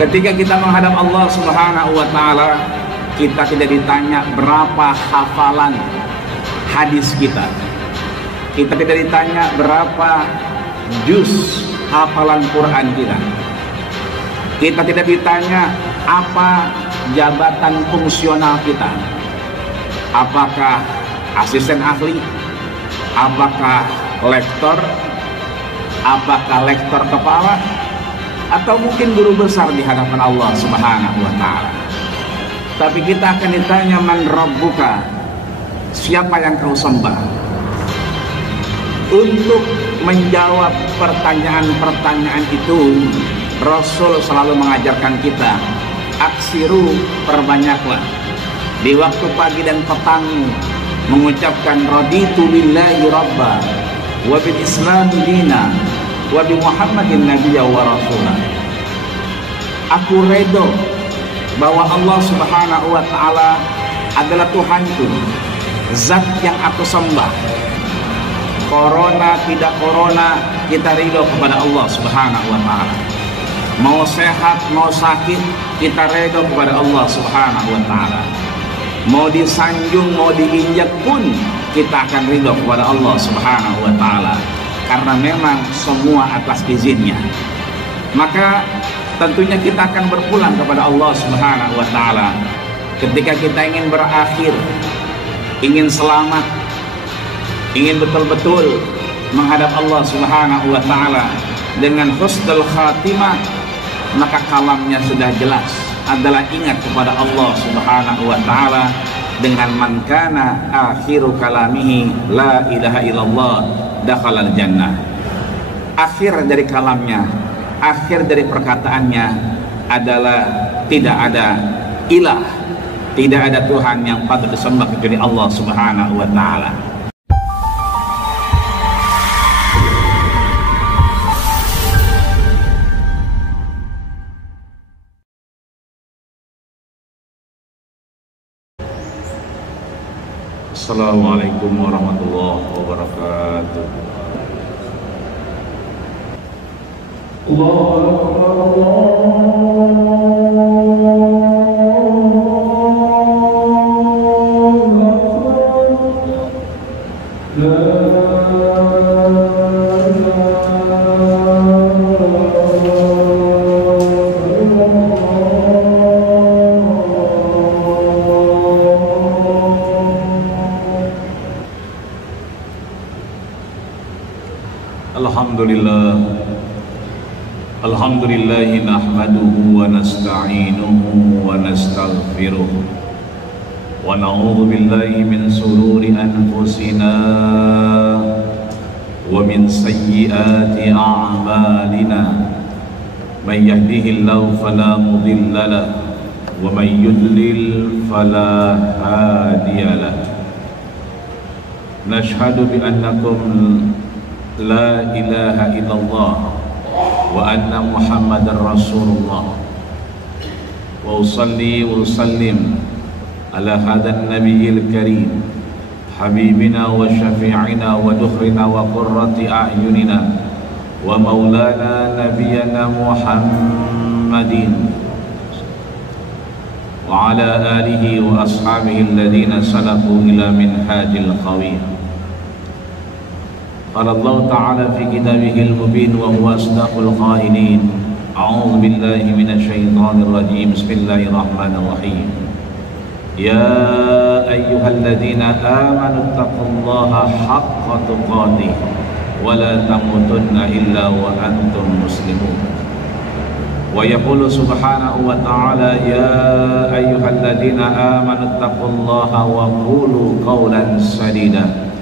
Ketika kita menghadap Allah Subhanahu wa Ta'ala, kita tidak ditanya berapa hafalan hadis kita. Kita tidak ditanya berapa juz hafalan Quran kita. Kita tidak ditanya apa jabatan fungsional kita. Apakah asisten ahli? Apakah lektor? Apakah lektor kepala? Atau mungkin guru besar di hadapan Allah Subhanahu wa Ta'ala. Tapi kita akan ditanya, man rabbuka, siapa yang kau sembah? Untuk menjawab pertanyaan-pertanyaan itu, Rasul selalu mengajarkan kita, aksiru, perbanyaklah di waktu pagi dan petang mengucapkan raditu billahi rabba wa bil islam dina wa bi Muhammadin nabiyya wa rasulah. Aku redho bahwa Allah Subhanahu wa Ta'ala adalah Tuhanku, zat yang aku sembah. Corona tidak corona, kita ridho kepada Allah Subhanahu wa Ta'ala. Mau sehat mau sakit, kita ridho kepada Allah Subhanahu wa Ta'ala. Mau disanjung mau diinjak pun kita akan ridho kepada Allah Subhanahu wa Ta'ala, karena memang semua atas izinnya. Maka tentunya kita akan berpulang kepada Allah Subhanahu wa Ta'ala ketika kita ingin berakhir, ingin selamat, ingin betul-betul menghadap Allah Subhanahu wa Ta'ala dengan husnul khatimah. Maka kalamnya sudah jelas adalah ingat kepada Allah Subhanahu wa Ta'ala dengan man kana akhiru kalamihi la ilaha illallah dakhalal jannah. Akhir dari kalamnya, akhir dari perkataannya adalah tidak ada ilah, tidak ada Tuhan yang patut disembah kecuali Allah Subhanahu wa Ta'ala. Assalamualaikum warahmatullahi wabarakatuh. Allahu Alhamdulillahi nahmaduhu wa nasta'inuhu wa nastaghfiruh wa na'udzu billahi min sururi anfusina wa min sayyiati a'malina. May yahdihillahu fala mudilla lahu wa may yudlil fala hadiya lahu. Nashhadu bi annakum la ilaha illallah wa anna Muhammadar Rasulullah, wa usalli wa usallim ala hadan nabiyil karim habibina wa syafi'ina wa dukhrina wa qurrati a'yunina wa maulana nabiyyana Muhammadin wa ala alihi wa ashabihi alladhina salaku ila minhajil qawiyah. قال الله تعالى في كتابه المبين وهو أصدق القائلين أعوذ بالله من الشيطان الرجيم بسم الله الرحمن الرحيم يا أيها الذين آمنوا اتقوا الله حق تقاته ولا تموتن إلا وأنتم مسلمون. ويقول سبحانه وتعالى يا أيها الذين آمنوا اتقوا الله وقولوا قولا سديدا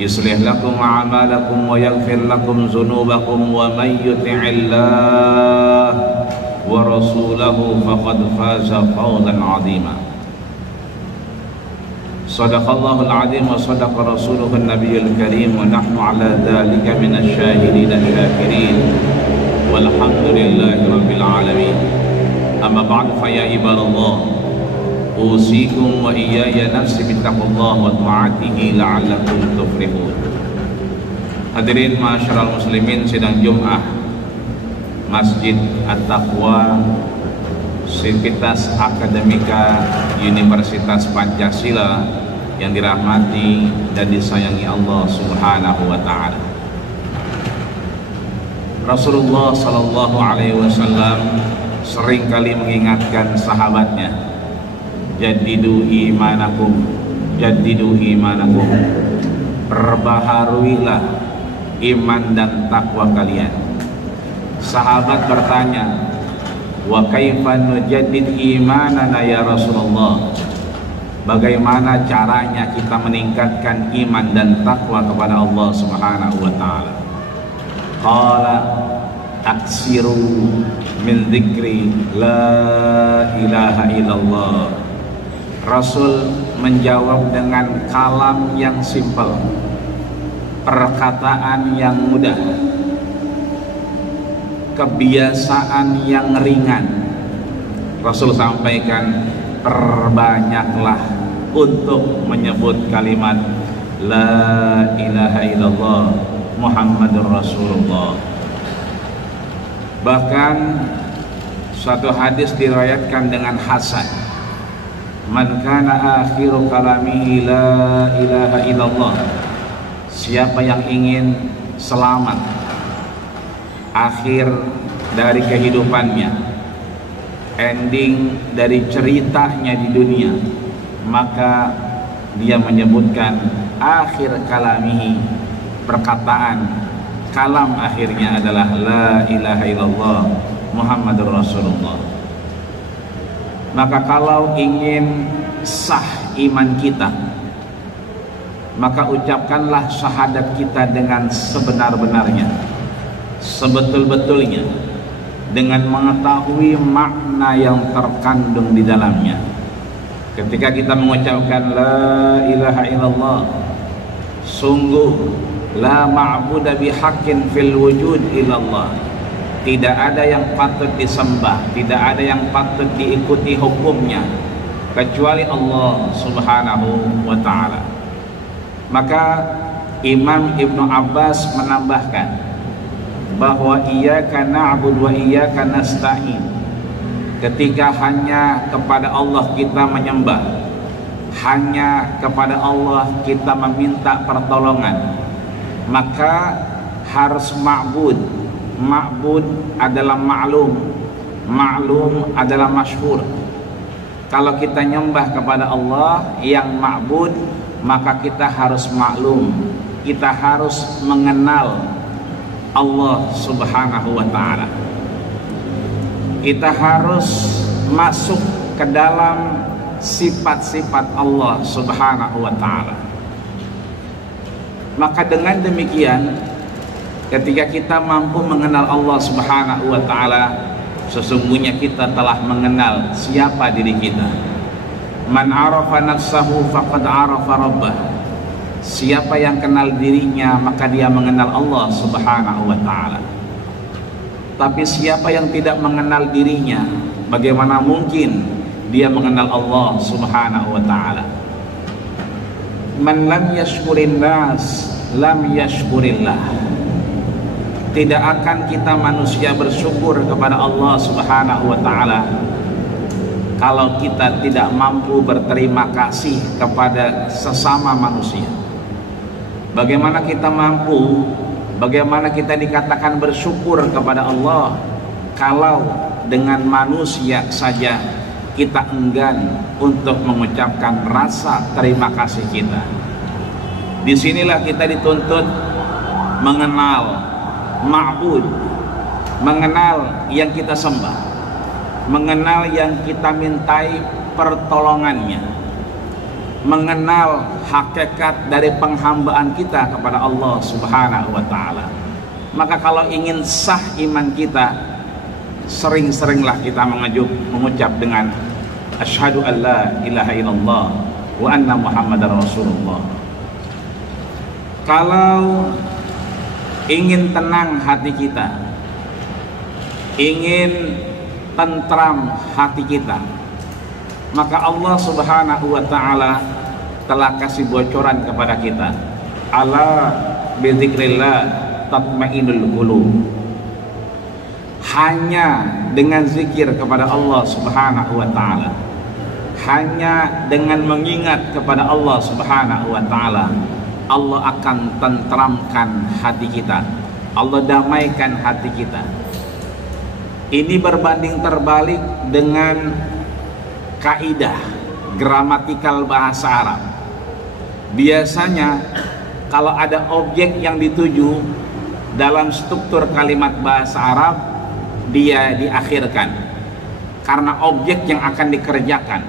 يصلح لكم أعمالكم ويغفر لكم ذنوبكم ومن يطع الله ورسوله فقد فاز فوزا عظيما. صدق الله العظيم وصدق رسوله النبي الكريم ونحن على ذلك من الشاهدين الشاكرين والحمد لله رب العالمين. أما بعد فيا عباد الله usikum wa iyaya nafsi bittaqullah wa ta'atihi la'allakum tuflihun. Hadirin ma'asyiral muslimin, sidang Jumat Masjid At-Taqwa, Sivitas Akademika Universitas Pancasila yang dirahmati dan disayangi Allah Subhanahu wa taala. Rasulullah sallallahu alaihi wasallam seringkali mengingatkan sahabatnya, jaddidu imanakum, jaddidu imanakum, perbaharuilah iman dan takwa kalian. Sahabat bertanya, wa kaifa nujaddid imanana ya Rasulullah, bagaimana caranya kita meningkatkan iman dan takwa kepada Allah Subhanahu wa taala? Qala aksiru min dzikri la ilaha illallah. Rasul menjawab dengan kalam yang simpel, perkataan yang mudah, kebiasaan yang ringan. Rasul sampaikan, perbanyaklah untuk menyebut kalimat la ilaha illallah Muhammadur Rasulullah. Bahkan suatu hadis diriwayatkan dengan hasan, man kana akhiru kalamihi la ilaha illallah, siapa yang ingin selamat akhir dari kehidupannya, ending dari ceritanya di dunia, maka dia menyebutkan akhir kalamihi, perkataan kalam akhirnya adalah la ilaha illallah Muhammadur Rasulullah. Maka kalau ingin sah iman kita, maka ucapkanlah syahadat kita dengan sebenar-benarnya, sebetul-betulnya, dengan mengetahui makna yang terkandung di dalamnya. Ketika kita mengucapkan la ilaha illallah, sungguh la ma'budu bihaqqin fil wujud illallah, tidak ada yang patut disembah, tidak ada yang patut diikuti hukumnya kecuali Allah Subhanahu wa ta'ala. Maka Imam Ibnu Abbas menambahkan bahwa iyyaka na'budu wa iyyaka nasta'in, ketika hanya kepada Allah kita menyembah, hanya kepada Allah kita meminta pertolongan, maka harus ma'bud. Ma'bud adalah ma'lum, ma'lum adalah masyhur. Kalau kita nyembah kepada Allah yang ma'bud, maka kita harus maklum, kita harus mengenal Allah Subhanahu wa ta'ala. Kita harus masuk ke dalam sifat-sifat Allah Subhanahu wa ta'ala. Maka dengan demikian, ketika kita mampu mengenal Allah Subhanahu wa ta'ala, sesungguhnya kita telah mengenal siapa diri kita. Man arafa nafsahu faqad arafa rabbah. Siapa yang kenal dirinya, maka dia mengenal Allah Subhanahu wa ta'ala. Tapi siapa yang tidak mengenal dirinya, bagaimana mungkin dia mengenal Allah Subhanahu wa ta'ala? Man lam yashkurin nas lam yashkurillah. Tidak akan kita manusia bersyukur kepada Allah Subhanahu wa ta'ala kalau kita tidak mampu berterima kasih kepada sesama manusia. Bagaimana kita mampu, bagaimana kita dikatakan bersyukur kepada Allah kalau dengan manusia saja kita enggan untuk mengucapkan rasa terima kasih kita. Disinilah kita dituntut mengenal ma'bud, mengenal yang kita sembah, mengenal yang kita mintai pertolongannya, mengenal hakikat dari penghambaan kita kepada Allah Subhanahu wa ta'ala. Maka kalau ingin sah iman kita, sering-seringlah kita mengucap dengan asyhadu an la ilaha illallah wa anna muhammadar rasulullah. Kalau ingin tenang hati kita, ingin tentram hati kita, maka Allah Subhanahu wa ta'ala telah kasih bocoran kepada kita, ala bizikrillah tatmainul qulub. hanya dengan zikir kepada Allah Subhanahu wa taala, hanya dengan mengingat kepada Allah Subhanahu wa taala, Allah akan tentramkan hati kita, Allah damaikan hati kita. Ini berbanding terbalik dengan kaidah gramatikal bahasa Arab. Biasanya kalau ada objek yang dituju dalam struktur kalimat bahasa Arab, dia diakhirkan karena objek yang akan dikerjakan,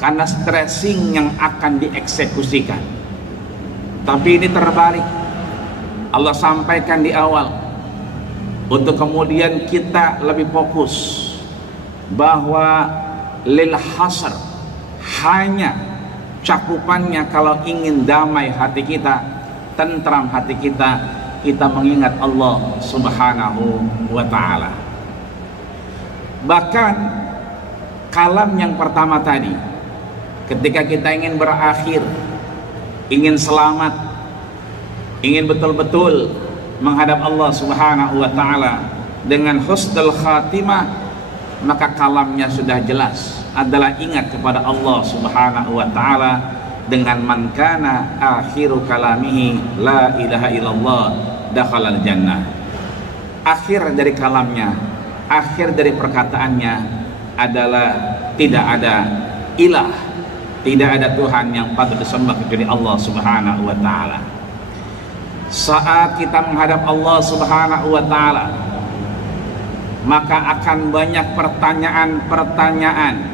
karena stressing yang akan dieksekusikan. Tapi ini terbalik, Allah sampaikan di awal untuk kemudian kita lebih fokus bahwa lil hasr, hanya cakupannya kalau ingin damai hati kita, tentram hati kita, kita mengingat Allah Subhanahu wa ta'ala. Bahkan kalam yang pertama tadi, ketika kita ingin berakhir, ingin selamat, ingin betul-betul menghadap Allah Subhanahu wa ta'ala dengan husnul khatimah, maka kalamnya sudah jelas adalah ingat kepada Allah Subhanahu wa ta'ala dengan man kana akhiru kalamihi la ilaha illallah dakhalal jannah. Akhir dari kalamnya, akhir dari perkataannya adalah tidak ada ilah, tidak ada Tuhan yang patut disembah kecuali Allah Subhanahu wa ta'ala. Saat kita menghadap Allah Subhanahu wa ta'ala, maka akan banyak pertanyaan-pertanyaan.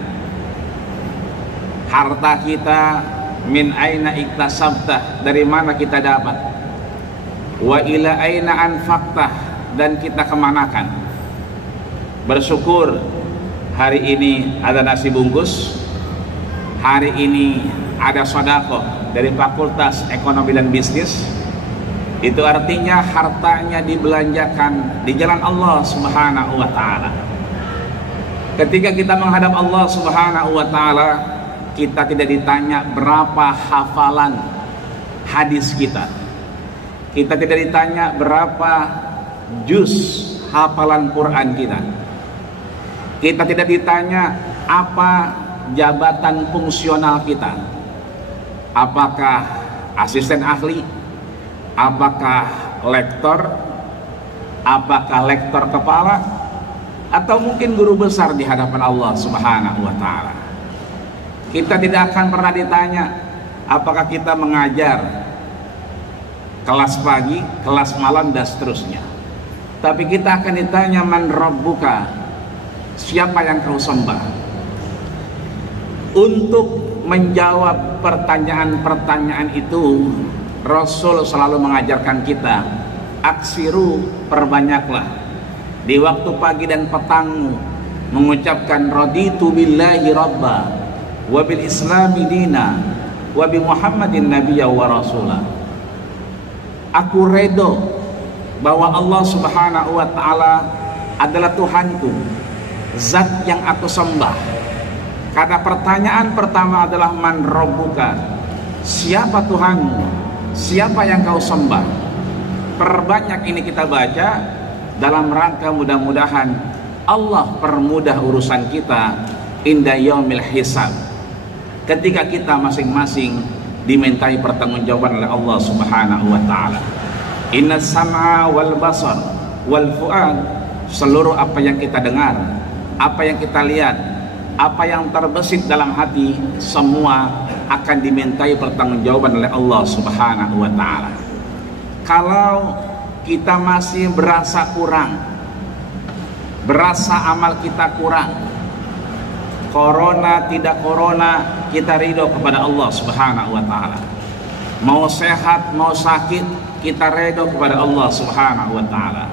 Harta kita, min aina iktasabtah, dari mana kita dapat? Wa ila aina anfaqtah, dan kita kemanakan? Bersyukur hari ini ada nasi bungkus, hari ini ada sedekah dari Fakultas Ekonomi dan Bisnis. Itu artinya hartanya dibelanjakan di jalan Allah Subhanahu wa ta'ala. Ketika kita menghadap Allah Subhanahu wa ta'ala, kita tidak ditanya berapa hafalan hadis kita, kita tidak ditanya berapa juz hafalan Quran kita, kita tidak ditanya apa jabatan fungsional kita, apakah asisten ahli, apakah lektor, apakah lektor kepala, atau mungkin guru besar di hadapan Allah Subhanahu wa ta'ala. Kita tidak akan pernah ditanya apakah kita mengajar kelas pagi, kelas malam, dan seterusnya. Tapi kita akan ditanya man rabbuka, siapa yang kau sembah. Untuk menjawab pertanyaan-pertanyaan itu, Rasul selalu mengajarkan kita, aksiru, perbanyaklah di waktu pagi dan petang mengucapkan raditu billahi rabba wa bil islami dina wa bi muhammadin nabiyya wa rasulah. Aku redo bahwa Allah Subhanahu wa ta'ala adalah Tuhanku, zat yang aku sembah. Karena pertanyaan pertama adalah man rabbuka, siapa Tuhanmu, siapa yang kau sembah. Perbanyak ini kita baca dalam rangka mudah-mudahan Allah permudah urusan kita inda yaumil hisab, ketika kita masing-masing dimintai pertanggungjawaban oleh Allah Subhanahu wa ta'ala. Inna sam'a wal basar wal fu'ad, seluruh apa yang kita dengar, apa yang kita lihat, apa yang terbesit dalam hati, semua akan dimintai pertanggungjawaban oleh Allah Subhanahu wa ta'ala. Kalau kita masih berasa kurang, berasa amal kita kurang, corona tidak corona, kita ridho kepada Allah Subhanahu wa ta'ala. Mau sehat mau sakit, kita ridho kepada Allah Subhanahu wa ta'ala.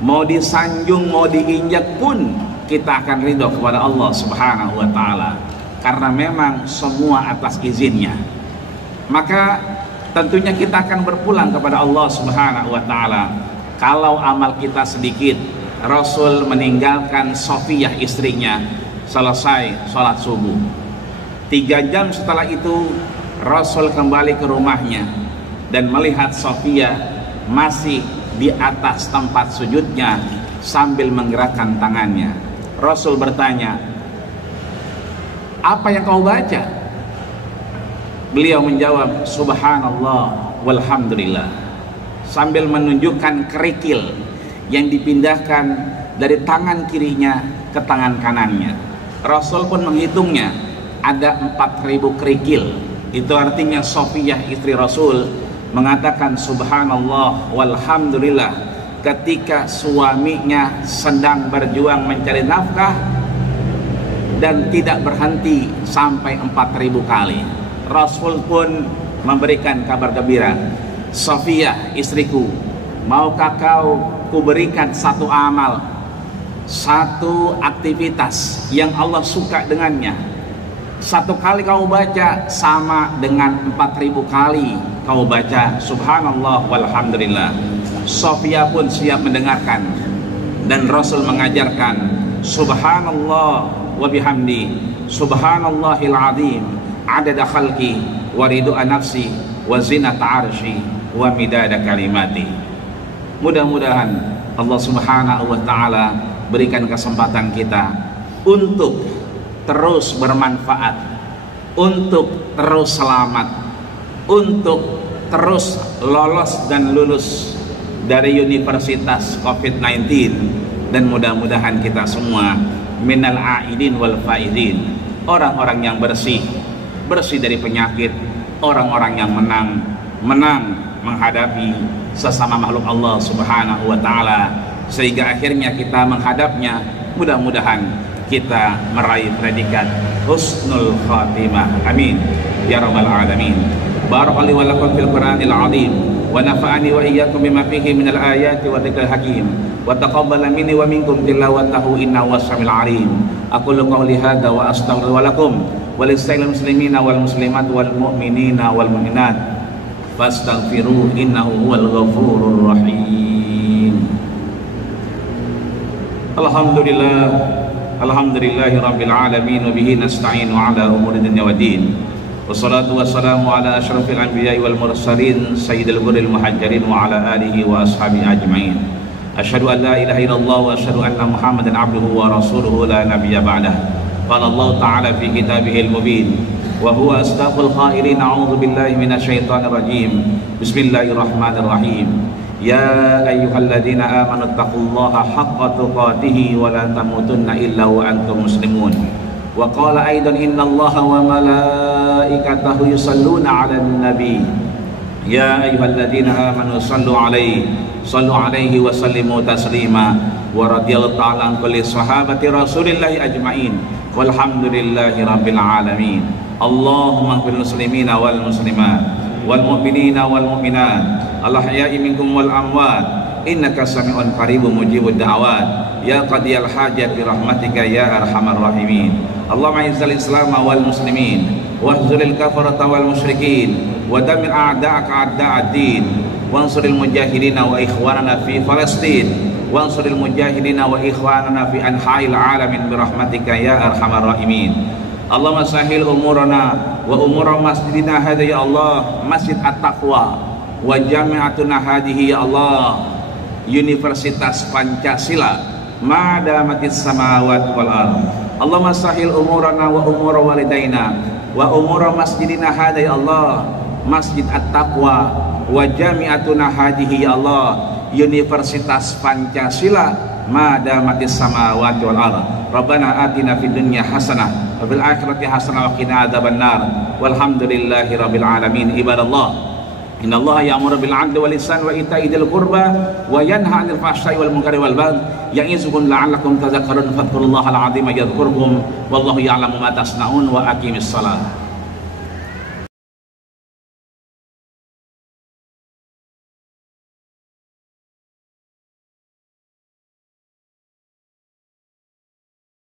Mau disanjung mau diinjak pun kita akan ridho kepada Allah Subhanahu wa ta'ala, karena memang semua atas izinnya. Maka tentunya kita akan berpulang kepada Allah Subhanahu wa ta'ala. Kalau amal kita sedikit, Rasul meninggalkan Sofiyah istrinya selesai sholat subuh. 3 jam setelah itu Rasul kembali ke rumahnya dan melihat Sofiyah masih di atas tempat sujudnya sambil menggerakkan tangannya. Rasul bertanya, apa yang kau baca? Beliau menjawab, subhanallah walhamdulillah, sambil menunjukkan kerikil yang dipindahkan dari tangan kirinya ke tangan kanannya. Rasul pun menghitungnya, ada 4.000 kerikil. Itu artinya Safiyah istri Rasul mengatakan subhanallah walhamdulillah ketika suaminya sedang berjuang mencari nafkah dan tidak berhenti sampai 4.000 kali. Rasul pun memberikan kabar gembira, Safiyah istriku, maukah kau kuberikan satu amal, satu aktivitas yang Allah suka dengannya? Satu kali kau baca sama dengan 4.000 kali kau baca subhanallah walhamdulillah. Safiyah pun siap mendengarkan, dan Rasul mengajarkan subhanallah wa bihamdi subhanallahil azim adada khalqi wa ridha nafsi wa zinata arsy wa midada kalimati. Mudah-mudahan Allah Subhanahu wa taala berikan kesempatan kita untuk terus bermanfaat, untuk terus selamat, untuk terus lolos dan lulus dari Universitas COVID-19, dan mudah-mudahan kita semua minal aidin wal faidin, orang-orang yang bersih dari penyakit, orang-orang yang menang menghadapi sesama makhluk Allah Subhanahu wa taala, sehingga akhirnya kita menghadapnya, mudah-mudahan kita meraih predikat husnul khatimah. Amin ya rabbal alamin. Barakallahu wa lakum fil Qur'anil azim wa nafa'ani wa iyyakum bima fihi minal ayati wa dzikril hakim wa taqabbala minni wa minkum tilawatahu innahu was-sami'ul alim. Aqulu qawli hadza wa astaghfiru lakum wa lisa'il muslimina wal muslimat wal mu'minina wal mu'minat fastaghfiruhu innahu huwal ghafurur rahim. Alhamdulillahi rabbil alamin wa bihi nasta'inu ala umuri dunya waddin. Wassalatu wassalamu ala asyrafil anbiya'i wal mursalin sayyidil ghurril muhajirin wa ala alihi wa ashabihi ajma'in. Asyhadu an la ilaha illallah wa asyhadu anna Muhammadan abduhu wa rasuluhu la nabiyya ba'dah. Qala Allah ta'ala fi kitabihil mubin wa huwa asdaqul qailin a'udzu billahi minasyaitonir rajim. Bismillahirrahmanirrahim. Ya ayyuhalladzina amanu taqullaha haqqa tuqatih wa la tamutunna illa wa antum muslimun. Wa qala aidan innallaha wa malaikatahu yusalluna 'alan nabi. Ya ayyuhalladzina amanu sallu 'alaihi wa sallimu taslima. Wa radhiyallahu ta'ala an kulli sahabati rasulillahi ajma'in. Walhamdulillahi rabbil alamin. Allahumma ighfir muslimina wal muslimat wal mu'minina wal mu'minat al-ahya'i minkum wal amwat innaka sami'un qaribun mujibud da'awat ya qadiyal hajat bi rahmatika ya arhamar rahimin. Allahumma izzil islam wal muslimin wahzulil kafarata wal musyrikin wa damir a'da'aka a'da'ad-din wansuril mujahidina wa ikhwanana fi Palestin wansuril mujahidina wa ikhwanana fi anha'il alamin bi rahmatika ya arhamar rahimin. Allahumma sahil umurana wa umura masjidina hadha ya Allah, Masjid At-Taqwa wa jami'atuna hadhihi ya Allah, Universitas Pancasila madamatis samawati wal ardh. Allahumma sahil umurana wa umura walidaina wa umura masjidina hadha ya Allah, Masjid At-Taqwa wa jami'atuna hadhihi ya Allah, Universitas Pancasila madamatis samawati wal ardh. Rabbana atina fid dunya hasanah wa fil akhirati hasanah wa qina adzabannar. Walhamdulillahi rabbil alamin. Ibadallah, innallaha ya'muru bil 'adli wal ihsani wa ita'i dzil qurba wa yanha 'anil fahsya'i wal munkari wal baghi ya'izukum la'allakum tadhakkarun. Fadhkurullahal 'azima yadhkurkum wallahu ya'lamu ma tasna'un wa aqimis shalah.